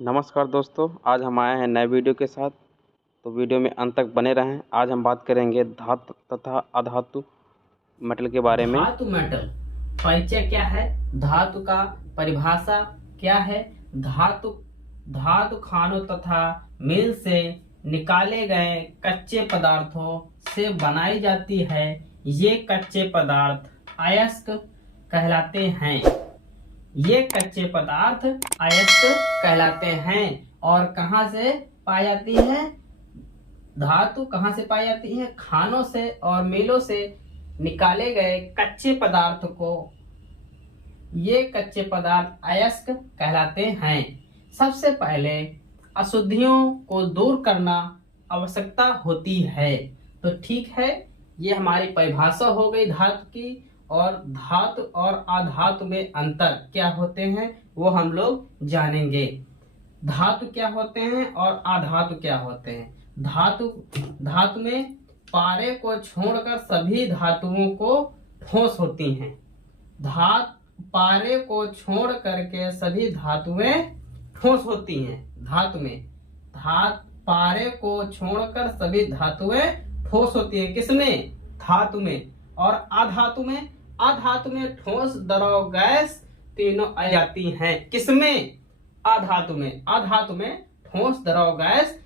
नमस्कार दोस्तों, आज हम आए हैं नए वीडियो के साथ। तो वीडियो में अंत तक बने रहें। आज हम बात करेंगे धातु तथा अधातु मेटल के बारे में। धातु मेटल परिचय क्या है, धातु का परिभाषा क्या है। धातु धातु खानों तथा मिल से निकाले गए कच्चे पदार्थों से बनाई जाती है। ये कच्चे पदार्थ अयस्क कहलाते हैं। ये कच्चे पदार्थ अयस्क कहलाते हैं। और कहाँ से पाई जाती है धातु? कहाँ से पाई जाती है? खानों से और मिलों से निकाले गए कच्चे पदार्थ को ये कच्चे पदार्थ अयस्क कहलाते हैं। सबसे पहले अशुद्धियों को दूर करना आवश्यकता होती है। तो ठीक है, ये हमारी परिभाषा हो गई धातु की। और धातु और अधातु में अंतर क्या होते हैं वो हम लोग जानेंगे। धातु क्या होते हैं और अधातु क्या होते हैं। धातु में पारे को छोड़कर सभी धातुओं को ठोस होती हैं। पारे को छोड़ करके सभी धातुएं ठोस होती हैं। धातु में पारे को छोड़कर सभी धातुएं ठोस होती हैं। किसमें? धातु में। और अधातु में ठोस, द्रव, गैस तीनों आ जाती हैं। किसमें? अधातु में ठोस, द्रव, गैस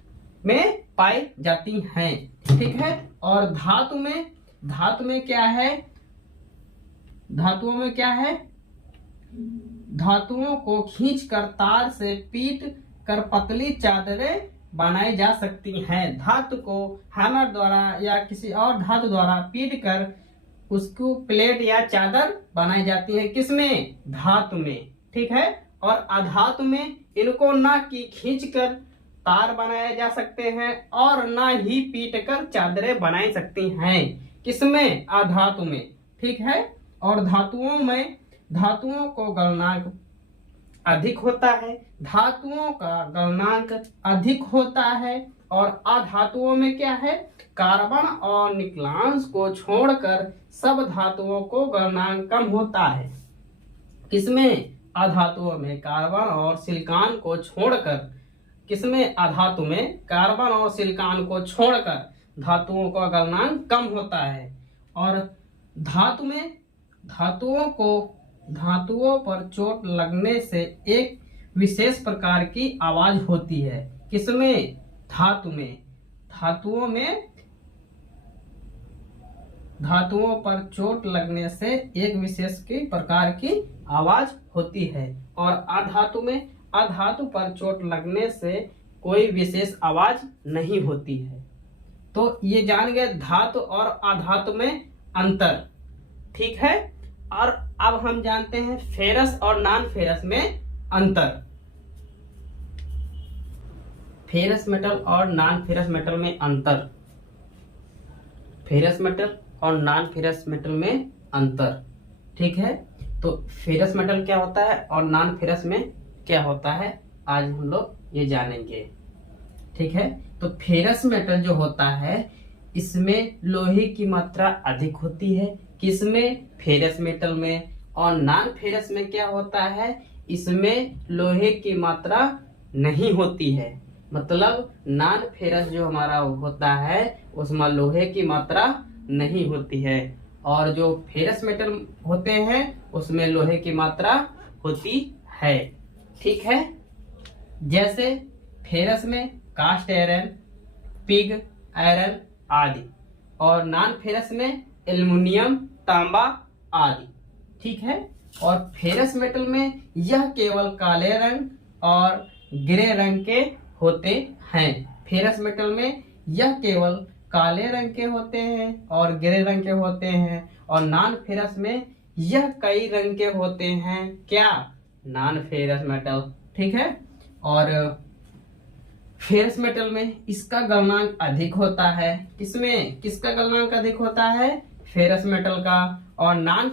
में पाई जाती हैं। ठीक है। और धातु में क्या है? धातुओं में क्या है? धातुओं को खींचकर तार से पीट कर पतली चादरें बनाई जा सकती हैं। धातु को हैमर द्वारा या किसी और धातु द्वारा पीट कर उसको प्लेट या चादर बनाई जाती है। किसमें? धातु में। ठीक है। और अधातु में इनको ना कि खींचकर तार बनाए जा सकते हैं और ना ही पीट कर चादरें बनाई सकती हैं। किसमें? अधातु में। ठीक है। और धातुओं को गलनांक अधिक होता है। धातुओं का गलनांक अधिक होता है। और अधातुओं में क्या है? कार्बन और निकलांश को छोड़कर सब धातुओं को गलनांक कम होता है। किसमें? अधातुओं में कार्बन और सिलिकॉन को छोड़कर। किसमें? अधातु में कार्बन और सिलिकॉन को छोड़कर धातुओं का गलनांक कम होता है। और धातु में धातुओं पर चोट लगने से एक विशेष प्रकार की आवाज होती है। किसमें? धातुओं पर चोट लगने से एक विशेष प्रकार की आवाज होती है। और अधातु पर चोट लगने से कोई विशेष आवाज नहीं होती है। तो ये जान गए धातु और अधातु में अंतर। ठीक है। और अब हम जानते हैं फेरस और नॉन फेरस में अंतर। फेरस मेटल और नॉन फेरस मेटल में अंतर। फेरस मेटल और नॉन फेरस मेटल में अंतर। ठीक है। तो फेरस मेटल क्या होता है और नॉन फेरस में क्या होता है आज हम लोग ये जानेंगे। ठीक है। तो फेरस मेटल जो होता है इसमें लोहे की मात्रा अधिक होती है। किसमें? फेरस मेटल में। और नॉन फेरस में क्या होता है? इसमें लोहे की मात्रा नहीं होती है। मतलब नॉन फेरस जो हमारा होता है उसमें लोहे की मात्रा नहीं होती है। और जो फेरस मेटल होते हैं उसमें लोहे की मात्रा होती है। ठीक है। जैसे फेरस में कास्ट आयरन, पिग आयरन आदि। और नॉन फेरस में एल्युमिनियम, तांबा आदि। ठीक है। और फेरस मेटल में यह केवल काले रंग और ग्रे रंग के होते हैं। फेरस मेटल में यह केवल काले रंग के होते हैं और ग्रे रंग के होते हैं। और नॉन फेरस में यह कई रंग के होते हैं। क्या? Non ferrous metal. ठीक है। और फेरस मेटल में इसका गलनांक अधिक होता है। किसमें? किसका गलनांक अधिक होता है? फेरस मेटल का। और नॉन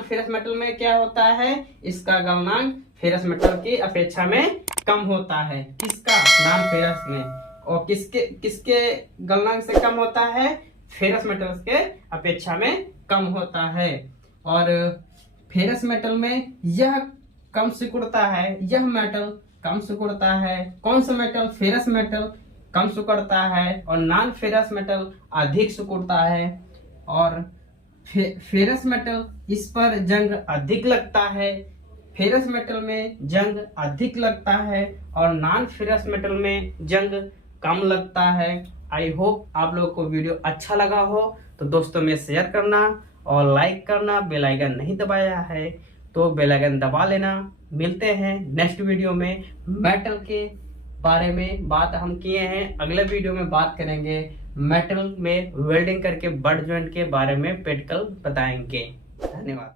फेरस मेटल में क्या होता है? इसका गलनांक फेरस मेटल की अपेक्षा में कम होता है। किसका? नॉन फेरस में। और किसके गलनांक से कम होता है? फेरस मेटल के अपेक्षा में कम होता है। और फेरस मेटल में यह कम सिकुड़ता है। यह मेटल कम सिकुड़ता है, कौन सा मेटल फेरस मेटल कम सिकुड़ता है और नॉन फेरस मेटल अधिक सिकुड़ता है, और फेरस मेटल इस पर जंग अधिक लगता है, फेरस मेटल में जंग अधिक लगता है और नॉन फेरस मेटल में जंग कम लगता है। आई होप आप लोगों को वीडियो अच्छा लगा हो, तो दोस्तों में शेयर करना और लाइक करना। बेल आइकन नहीं दबाया है तो बेल आइकन दबा लेना। मिलते हैं नेक्स्ट वीडियो में। मेटल के बारे में बात हम किए हैं, अगले वीडियो में बात करेंगे मेटल में वेल्डिंग करके बट जॉइंट के बारे में प्रैक्टिकल बताएंगे। धन्यवाद।